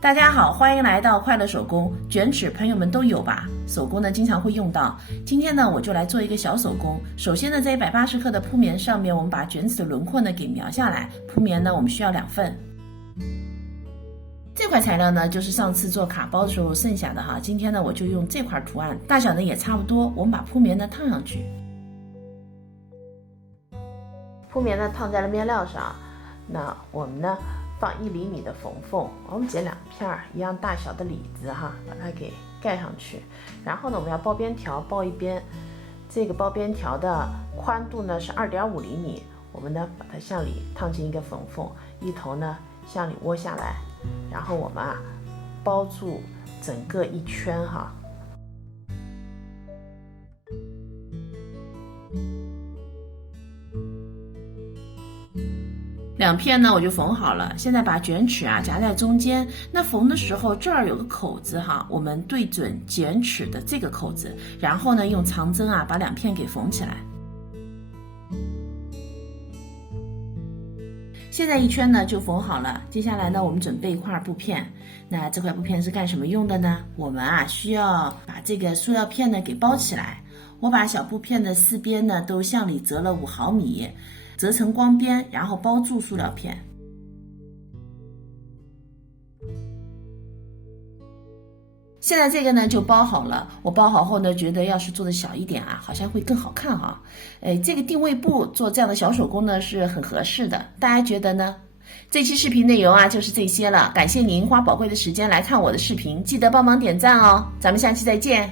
大家好，欢迎来到快乐手工。卷尺朋友们都有吧？手工呢经常会用到。今天呢我就来做一个小手工。首先呢在180克的铺棉上面，我们把卷尺的轮廓呢给描下来。铺棉呢我们需要2份。这块材料呢就是上次做卡包的时候剩下的哈，今天呢我就用这块图案，大小呢也差不多。我们把铺棉呢烫上去。铺棉呢烫在了面料上，那我们呢放1厘米的缝缝，我们剪2片一样大小的里子哈，把它给盖上去。然后呢，我们要包边条，包一边。这个包边条的宽度呢是2.5厘米，我们呢把它向里烫进一个缝缝，一头呢向里窝下来，然后我们包住整个一圈哈。2片呢我就缝好了，现在把卷尺夹在中间。那缝的时候这儿有个口子哈，我们对准卷尺的这个口子，然后呢用长针把2片给缝起来。现在一圈呢就缝好了，接下来呢我们准备一块布片。那这块布片是干什么用的呢？我们需要把这个塑料片呢给包起来。我把小布片的4边呢都向里折了5毫米，折成光边，然后包住塑料片。现在这个呢就包好了，我包好后呢，觉得要是做的小一点好像会更好看哈。这个定位布做这样的小手工呢是很合适的，大家觉得呢？这期视频内容就是这些了，感谢您花宝贵的时间来看我的视频，记得帮忙点赞哦，咱们下期再见。